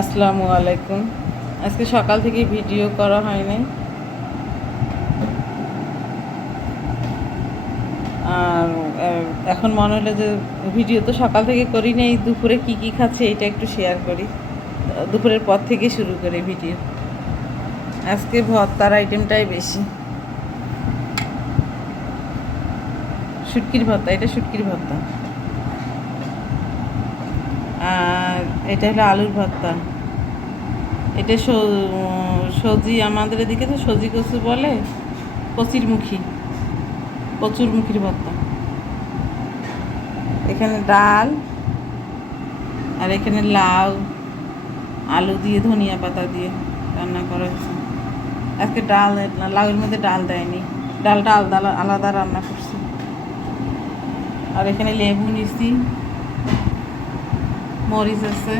আসসালামু আলাইকুম। আজকে সকাল থেকে ভিডিও করা হয়নি, আর এখন মনে হলো যে ভিডিও তো সকাল থেকে করি নাই, দুপুরে কি কি খাচ্ছে এটা একটু শেয়ার করি। দুপুরের পর থেকে শুরু করি ভিডিও। আজকে ভর্তার আইটেমটাই বেশি, শুটকির ভর্তা। এটা শুটকির ভর্তা, আর এটা হলো আলুর ভর্তা। এটা সজি, আমাদের এদিকে তো সজি কচু বলে, কচুর মুখির ভর্তা। এখানে ডাল, আর এখানে লাউ, আলু দিয়ে ধনিয়া পাতা দিয়ে রান্না করা হয়েছে। আজকে ডাল, লাউয়ের মধ্যে ডাল দেয়নি, ডালটা আলাদা আলাদা রান্না করছি। আর এখানে লেবু নিছি, মরিচ আছে,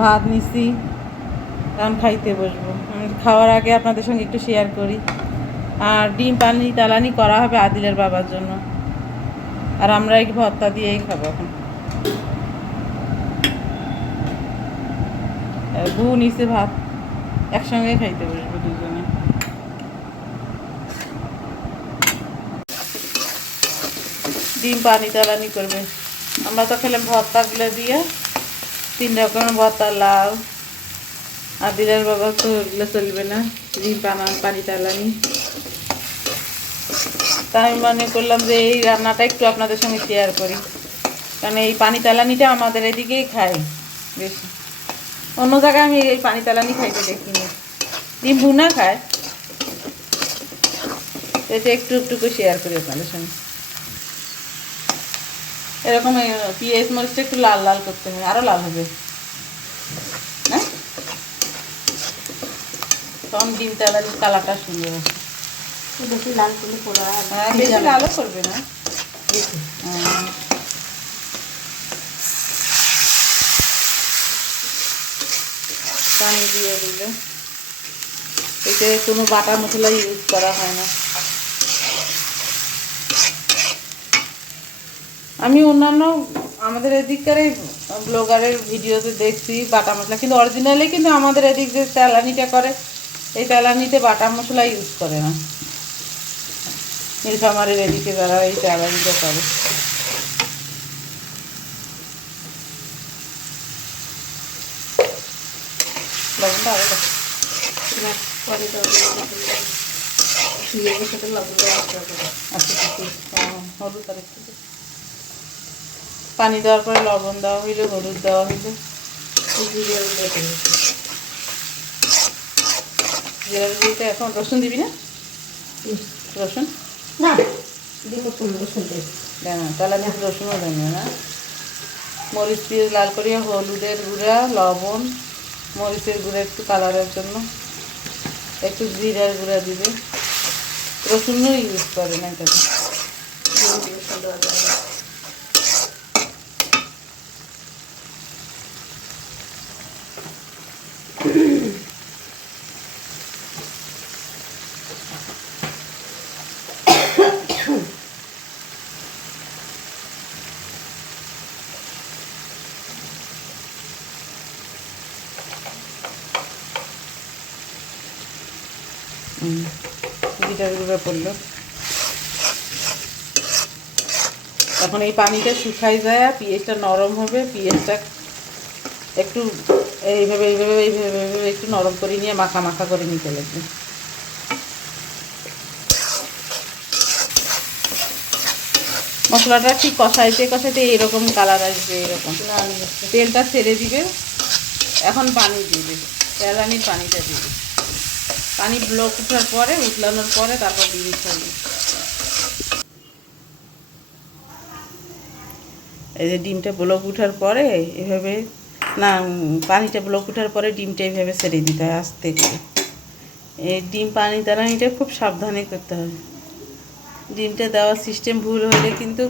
ভাত নিছি। এখন খাইতে বসবো। খাওয়ার আগে আপনাদের সঙ্গে একটু শেয়ার করি। আর ডিম পানি তালানি করা হবে আদিলের বাবার জন্য, আর আমরা এই ভর্তা দিয়েই খাবো এখন। বউ নিচে ভাত, একসঙ্গে খাইতে বসবো দুজনে। ডিম পানি তালানি করবে। আমরা তো খেলাম ভর্তাগুলো দিয়ে, 3 রকমের ভর্তা, লাউ। আদিলের বাবা তো এগুলো চলবে না, ডিম পানি তালানি। তাই আমি মনে করলাম যে এই রান্নাটা একটু আপনাদের সঙ্গে শেয়ার করি, কারণ এই পানি তালানিটা আমাদের এদিকেই খাই বেশি। অন্য জায়গায় আমি এই পানি তালানি খাইতে দেখিনি। ডিম ভুনা খায়, এটা একটু একটু করে শেয়ার করি আপনাদের সঙ্গে। এরকম পেঁয়াজ মরিচটা একটু লাল লাল করতে হবে, আরও লাল হবে না, তখন ডিম তালানির কালারটা সুন্দর আছে। বেশি লাল করলে পোড়া, হ্যাঁ, বেশি লালও করবে না। পানি দিয়ে দিলে, এতে কোনো বাটা মশলা ইউজ করা হয় না। আমি অন্যান্য আমাদের এদিককার ব্লগারের ভিডিওতে দেখছি বাটা মশলা, কিন্তু অরিজিনালি কিন্তু আমাদের এদিক যে তেলানিটা করে, এই তেলানিতে বাটা মশলা ইউজ করে না। নীলফামারের এদিকে যারা এই তেলানিটা করে, লবণটা আরও পরে সাথে লবণ হলুদ আর একটু পানি দেওয়ার পরে লবণ দেওয়া হইলো, হলুদ দেওয়া হইলো, জিরার গুঁড়িতে। এখন রসুন দিবি না? রসুন না দিব, রসুন দেব দেয় না, তাহলে আমি রসুনও দেব না। মরিচ পেঁয়াজ লাল করিয়া, হলুদের গুঁড়া, লবণ, মরিচের গুঁড়া একটু কালারের জন্য, একটু জিরার গুঁড়া দিবে। রসুনও ইউজ করে না এটাতে। জিরার গুঁড়া পড়লো। এখন এই পানিটা শুকাই যায়, পেঁয়াজটা নরম হবে। পেঁয়াজটা একটু এইভাবে এইভাবে এইভাবে এইভাবে একটু নরম করে নিয়ে মাখা মাখা করে নিতে লাগবে। মশলাটা ঠিক কষাইতে কষাইতে এরকম কালার আসবে, এরকম তেলটা ছেড়ে দিবে। এখন পানি দিবে, তেলানির পানিটা দিবে। পানি ব্লক উঠার পরে, উতলানোর পরে তারপর ডিম ছাড়বে। এই যে ডিমটা ব্লক উঠার পরে এভাবে, না পানিটা ব্লক উঠার পরে ডিমটা এইভাবে ছেড়ে দিতে হয় আস্তে করে। এই ডিম পানি তালানিটা খুব সাবধানে করতে হবে। ডিমটা দেওয়ার সিস্টেম ভুল হলে কিন্তু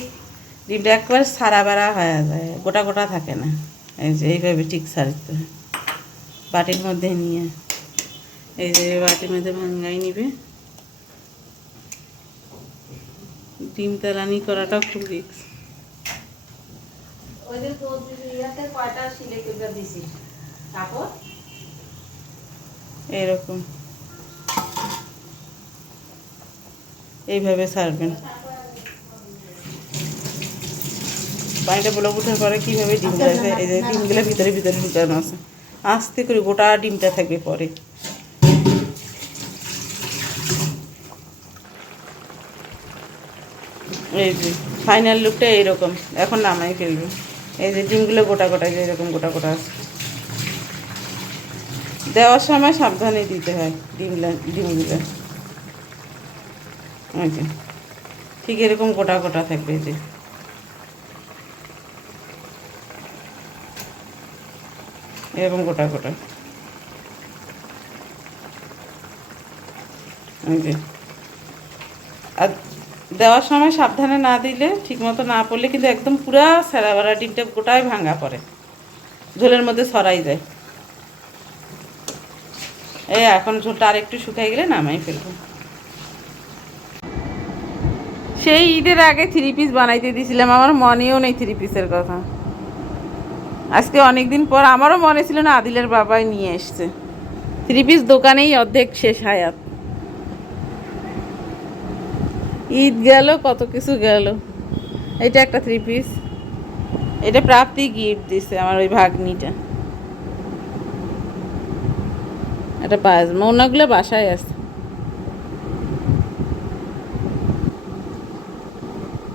ডিমটা একবারে সারা বেড়া হয়ে যায়, গোটা গোটা থাকে না। এই যে এইভাবে ঠিক ছাড়তে হয়। বাটির মধ্যে নিয়ে, এই যে বাটির মধ্যে ভাঙাই নিবে। ডিম তালানি করাটাও খুব রিস্ক। ওই যে কয়টা সিলে করে দিছি। কাপড় এরকম এইভাবে ছাড়বেন। পানিটা বলক ওঠার পরে কীভাবে ডিমটা আছে, এই যে ডিমগুলো ভিতরে ভিতরে ঢুকানো আছে, আস্তে করে গোটা ডিমটা থাকবে পরে। এই যে ফাইনাল লুকটা এইরকম। এখন নামাই ফেলবে। এই যে ডিমগুলো গোটা গোটা, যে এরকম গোটা গোটা আছে। দেওয়ার সময় সাবধানে দিতে হয় ডিমগুলো। এই যে ঠিক এরকম গোটা গোটা থাকবে। এই যে এরকম গোটা গোটা। এই যে আর দেওয়ার সময় সাবধানে না দিলে, ঠিক মতো না পড়লে কিন্তু একদম পুরা সেরা বেড়া ডিমটা গোটায় ভাঙা পড়ে, ঝোলের মধ্যে ছড়াই যায়। এই এখন ঝোলটা আর একটু শুকাই গেলে নামাই ফেলবো। সেই ঈদের আগে 3 পিস বানাইতে দিয়েছিলাম, আমার মনেও নেই 3 পিসের কথা। আজকে অনেক দিন পর আমারও মনে ছিল না, আদিলের বাবাই নিয়ে এসছে। 3 পিস দোকানেই অর্ধেক শেষ হায়াত। ঈদ গেল, কত কিছু গেল। এটা একটা 3 পিস, এটা প্রাপ্তি গিফট দিছে আমার ওই ভাগ্নিটা। এটা পায়জামা, ওনাগুলো বাসায় আছে।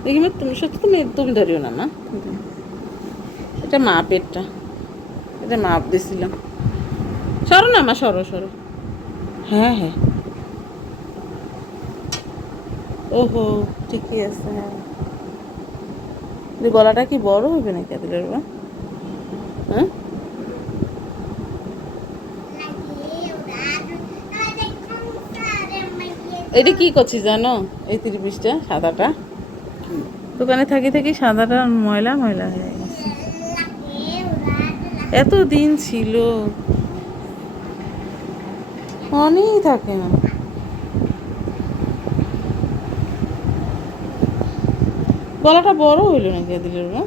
দেখি মা, তুমি সত্যি তুমি ধরিও না মা। এটা মাপেরটা, এটা মাপ দিছিলাম। সরো না মা, সরো সরো। হ্যাঁ হ্যাঁ, ওহো ঠিকই আছে। হ্যাঁ, গলাটা কি বড় হবে নাকি আদিলের বা? হ্যাঁ, এটা কি করছিস জানো? এই 3 পিসটা সাদাটা দোকানে থাকি থাকি সাদাটা ময়লা ময়লা হয়ে গেছে। এত দিন ছিল, মনেই থাকে না। গলাটা বড় হইল নাকি আদিলের বা?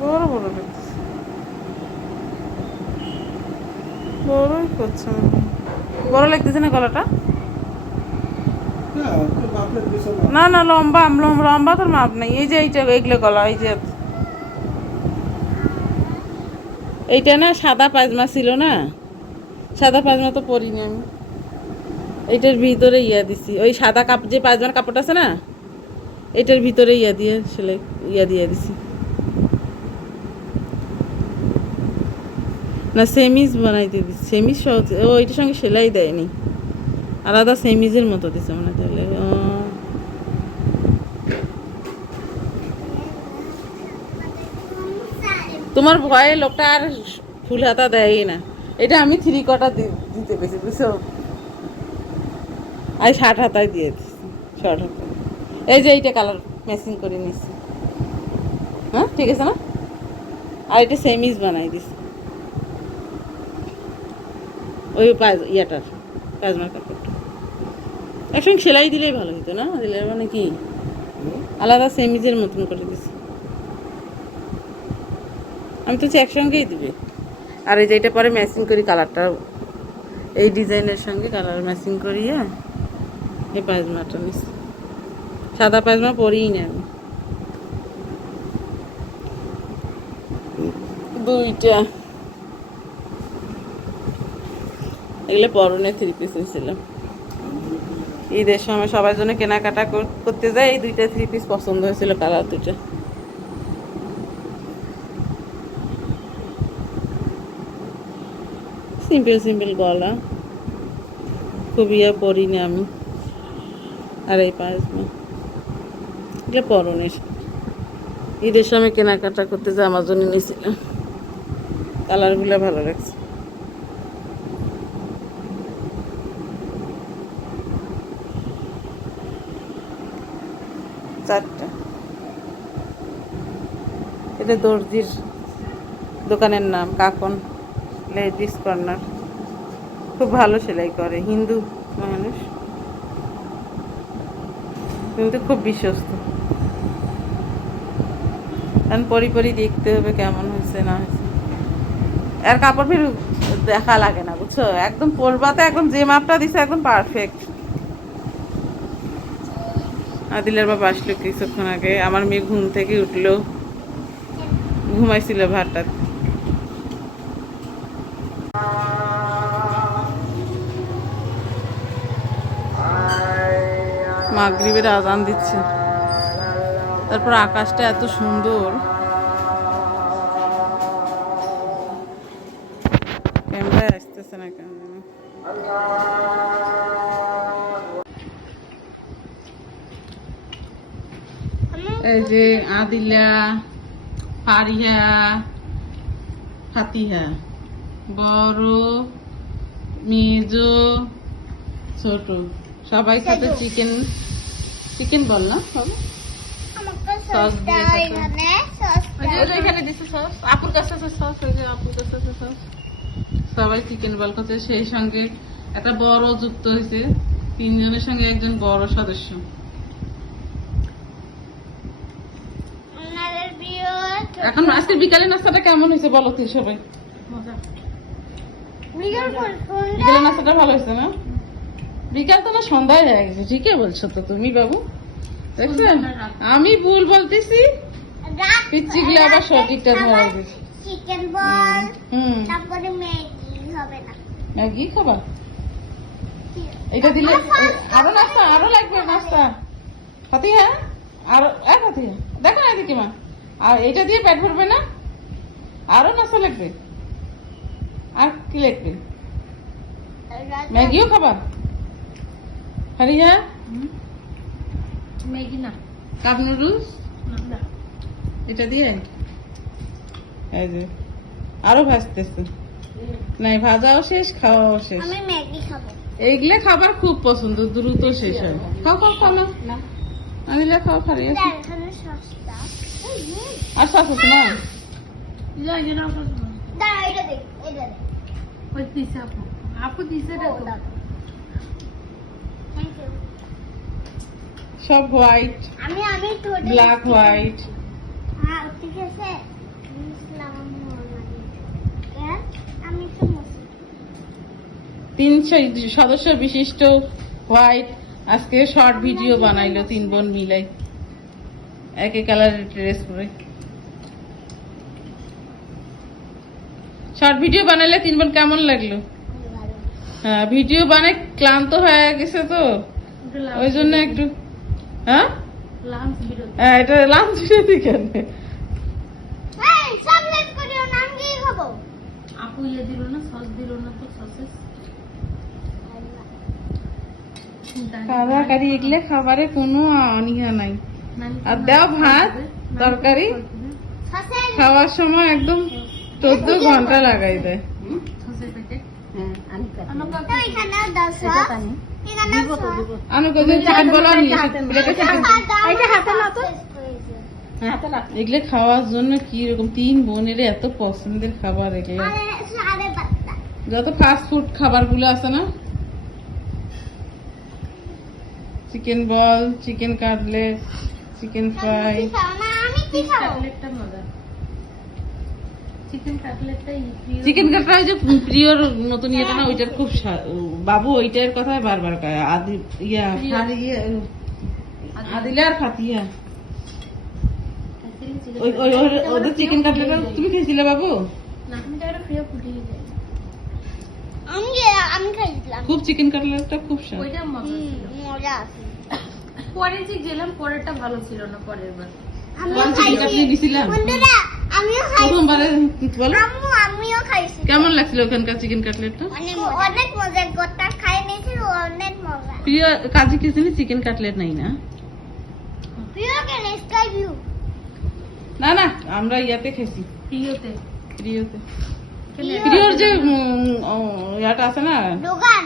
বড় বড় দেখতেছি, বড়ই করছে মনে হয়। বড় লাগতেছে না গলাটা? না না, লম্বা লম্বা তোর মাপ নাই। এই যে এইটা, এগুলো গলা, এই যে এইটা না সাদা পায়জামা ছিল না, সাদা পায়জামা তো পরিনি আমি। এইটার ভিতরে ইয়া দিছি, ওই সাদা যে পায়জামার কাপড়টা আছে না, এটার ভিতরে ইয়া দিয়ে সেলাই দিয়ে দিছি। না সেমিজ বানাইতে দিছি, সেমিজ সহজ। ও এটার সঙ্গে সেলাই দেয়নি, আলাদা সেমিজের মতো দিছে মনে হয়। তাহলে তোমার ভয়ে লোকটা আর ফুল হাতা দেয়ই না। এটা আমি 3 কটা দিতে পেরেছি, বুঝছো? আর 60 হাতায় দিয়ে দিচ্ছি, শর্ট হাতা। এই যে এইটা কালার ম্যাচিং করে নিচ্ছি। হ্যাঁ ঠিক আছে না? আর এটা সেমিজ বানাই দিছি, ওই ইয়াটার পায়জামার কাপড়টা একসঙ্গে সেলাই দিলেই ভালো হতো না? দিলে মানে কি আলাদা সেমিজের মতন করে দিছি আমি, তো একসঙ্গেই দিবে। আর এই যে এটা পরে ম্যাচিং করি কালারটা, এই ডিজাইনের সঙ্গে কালার ম্যাচিং করিয়ে এই পায়জামাটা নিচ্ছি। সাদা পায়জামা পরিই না আমি। 2টা এগুলো পরনে 3 পিস হয়েছিলাম। ঈদের সময় সবার জন্য কেনাকাটা করতে যাই, এই 2টা 3 পিস পছন্দ হয়েছিল, কালার 2টা। সিম্পল সিম্পল গলা, খুব ইয়ে পরি না আমি। আর এই পায়জামা এগুলো পরনের, ঈদের সময় কেনাকাটা করতে যাই আমার জন্য নিয়েছিলাম। কালারগুলো ভালো লাগছে। চারটা। এটা দর্জির দোকানের নাম কাকন লেডিস কর্নার, খুব ভালো সেলাই করে, হিন্দু মানুষ কিন্তু খুব বিশ্বস্ত। এখন পরি পরি দেখতে হবে কেমন হয়েছে না হয়েছে। এর কাপড় ফির দেখা লাগে না বুঝছো, একদম পরবাতে একদম যে মাপটা দিছে একদম পারফেক্ট। আদিলের বাবা আসলো কিছুক্ষণ আগে, আমার মেয়ে ঘুম থেকে উঠলো, ঘুমাইছিল ভাতটা। মাগরিবের আজান দিচ্ছে, তারপর আকাশটা এত সুন্দর, ক্যামেরায় আসতেছে না কেন। এই যে আদিলা, ফারিহা, ফাতিহা, বড়, মেজো, ছোট, সবাই সাথে চিকেন, চিকেন বল না সবাই সস দিয়ে এখানে দিছে সস, আপুর কাছে আছে সস, ওই যে আপুর কাছে আছে সস। সবাই চিকেন বল করছে, সেই সঙ্গে একটা বড় যুক্ত হয়েছে, 3 জনের সঙ্গে একজন বড় সদস্য। এখন আজকে বিকালে নাস্তাটা কেমন হয়েছে বলো তুই সবাই? বিকালের নাস্তাটা ভালো হয়েছে না? বিকাল তো না সন্ধ্যায় হয়ে গেছে, ঠিকই বলছো তো তুমি বাবু, দেখছেন আমি ভুল বলতেছি, পিচ্চিগুলো আবার সঠিকটা ধরা দিচ্ছে। চিকেন বল, হুম, তারপরে ম্যাগি হবে না? ম্যাগি খাবা? এটা দিলে আরো নাস্তা, আরো লাগবে নাস্তা। ফাতিহা আরো, ফাতিহা দেখো না এদিকে মা, আর এটা দিয়ে পেট ভরবে না, আরো নাস্তা লাগবে। আর কি লাগবে? ম্যাগিও খাবা? ফারিহা ম্যাগি না, কাপ নুডলস না। এটা দিয়ে এই যে আরো ভাজতেছে, নাই ভাজাও শেষ, খাওয়াও শেষ। আমি ম্যাগি খাবো। এইগুলা খাবার খুব পছন্দ, দ্রুত শেষ হয়। খাও খাও খাও না, না, আনিলা খাও, ফারিহা এখানে সস্তা। আর সস আছে না? দাঁড়া, এটা দেখ, এটা দেখ। ওই দিছে আপু, আপু দিছে রে তো। Thank you. সব হোয়াইট, আমি তোদের ব্ল্যাক হোয়াইট। হ্যাঁ ঠিক আছে। ইসলাম আমি তো মুসলিম। 3 সদস্য বিশিষ্ট হোয়াইট আজকে শর্ট ভিডিও বানাইলো 3 বোন মিলাই, একই কালারের ড্রেস পরে শর্ট ভিডিও বানাইলে 3 বোন কেমন লাগলো? হ্যাঁ, ভিডিও বানাই ক্লান্ত হয়ে গেছে তো, ওই জন্য একটু, হ্যাঁ লাঞ্চ বিরতি। হ্যাঁ এটা লাঞ্চ বিরতি কেন? এই সব লেট করিও না, আমি কি খাবো? আপু ইয়ে দিল না, সস দিল না তো, সসেস কারি এগুলো খাবারে কোনো অনীহা নাই। আর দাও ভাত তরকারি, সসের খাওয়ার সময় একদম 14 ঘন্টা লাগাই দেয়। সসের প্যাকেট তো এখানে দাও সস। এখানে সস। আনুকে যে চিকেন বলা নিয়ে প্লেটে চিকেন, এটা হাতে না তো। এগুলো খাওয়ার জন্য কি রকম 3 বোনের এত পছন্দের খাবার এগুলো, আরে সাড়ে বাচ্চা। যত ফাস্ট ফুড খাবার গুলো আছে না, চিকেন বল, চিকেন কাটলেট, চিকেন ফ্রাই। কি খাও না, আমি কি খাবো? কাটলেটটা মজা, চিকেন কাটলেটটা চিকেন কাটলেট যে প্রিয়র নতুন ইয়েটা না, ওইটার খুব বাবু ওইটার কথা বারবার কয়। আদিলা আর ফাতিহা ওদের চিকেন কাটলেট তুমি খেয়েছিলে বাবু? না, আমি তো একটা প্রিয় ফুটিয়ে যাই, আমি খাইছিলাম। খুব চিকেন কাটলেটটা খুব স্বাদ। ওইটা মজা ছিল। মজা আছে। পরে যে গেলাম, পরেরটা ভালো ছিল না, পরের বার। আমিও চিকেন খাইছি। কাটলেট দিছিলাম বন্ধুরা, আমিও খাইছি। প্রথমবারে, বলো আমিও খাইছি। কেমন লাগছিল ওখানকার চিকেন কাটলেটটা? অনেক মজা, গোটা খাই নিয়েছি, অনেক মজা। প্রিয় কাজী কিচেনে চিকেন কাটলেট নাই না? প্রিয় কেন স্কাই ভিউ? না না, আমরা ইয়াতে খেয়েছি, প্রিয়তে প্রিয়তে। প্রিয়র যে ইয়াটা আছে না, দোকান।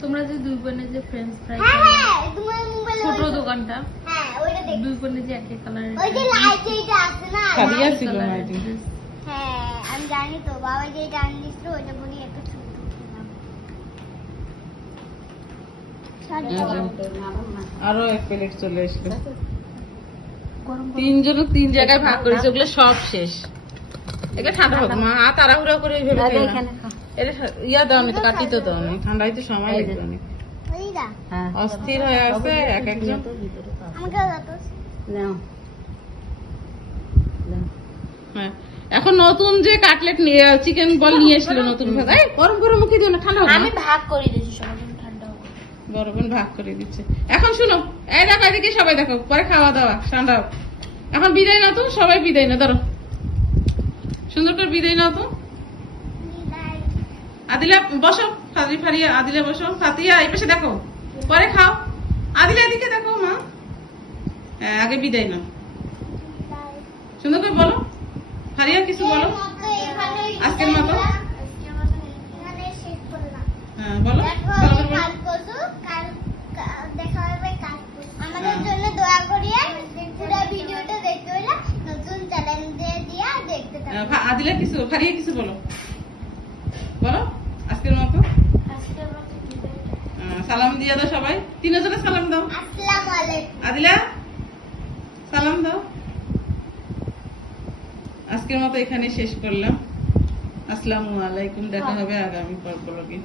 তোমরা যে 2 বোনের যে ফ্রেঞ্চ ফ্রাই, হ্যাঁ হ্যাঁ, তোমার মোবাইলে ছোট দোকানটা, হ্যাঁ ওইটা দেখ। 2 বোনের যে একই কালারের, ওই যে লাইট যেটা আছে না, সাদিয়া light। ছিল না এটি। হ্যাঁ আমি জানি তো, বাবা যেটা আনিয়েছিল ওইটা বলি একটা ছোট আরো 1 প্লেট চলে আসলো। তিনজনে তিন জায়গায় ভাগ করেছে, ওগুলো সব শেষ। এগুলো ঠান্ডা হোক মা, তাড়াহুড়া করে এইভাবে খেও না। এটা ইয়া দাও নি তো, কাটি তো দাও নি, ঠান্ডা হইতে সময় লাগবে অনেক। ওইটা অস্থির হয়ে আছে এক একজন। আমাকেও দাও তো। হ্যাঁ, এখন নতুন যে কাটলেট নিয়ে চিকেন বল নিয়ে এসেছিল নতুন ভাজা, এই গরম গরম মুখে দিও না, ঠান্ডা হোক আমি না। ভাগ করে দিয়েছি সবাই ঠান্ডা হোক। গরম ভাগ করে দিচ্ছে। এখন শুনো, এই দেখো এদিকে সবাই দেখো, পরে খাওয়া দাওয়া ঠান্ডা হোক। এখন বিদায় না তো, সবাই বিদায় না, ধরো সুন্দর করে বিদায় নাও তো। আদিলা বসো, ফারিয়া আদিলা বসো, ফাতিয়া এই পাশে দেখো, পরে খাও। আদিলা এদিকে দেখো মা। হ্যাঁ, আগে বিদায় নাও, সুন্দর করে বলো। ফারিয়া কিছু বলো আজকের মতো। এখানে শেষ করলাম। হ্যাঁ বলো, দেখো ভালো আমি করে বলো। কাল করবো, দেখা হবে কাল। আমাদের জন্য দোয়া করিয়ে পুরো ভিডিওটা দেখতে হলে নতুন চ্যানেল দিয়ে দেখতে থাকো। আদিলা কিছু, ফারিয়া কিছু বলো, বলো আজকের মতো। আজকের মতো বিদায়। সালাম দিয়ে দাও সবাই, তিনজনে সালাম দাও। আসসালামু আলাইকুম। আদিলা সালাম দাও। আজকের মতো এখানে শেষ করলাম। আসসালামু আলাইকুম, দেখা হবে আগামী পর্ব ব্লগে।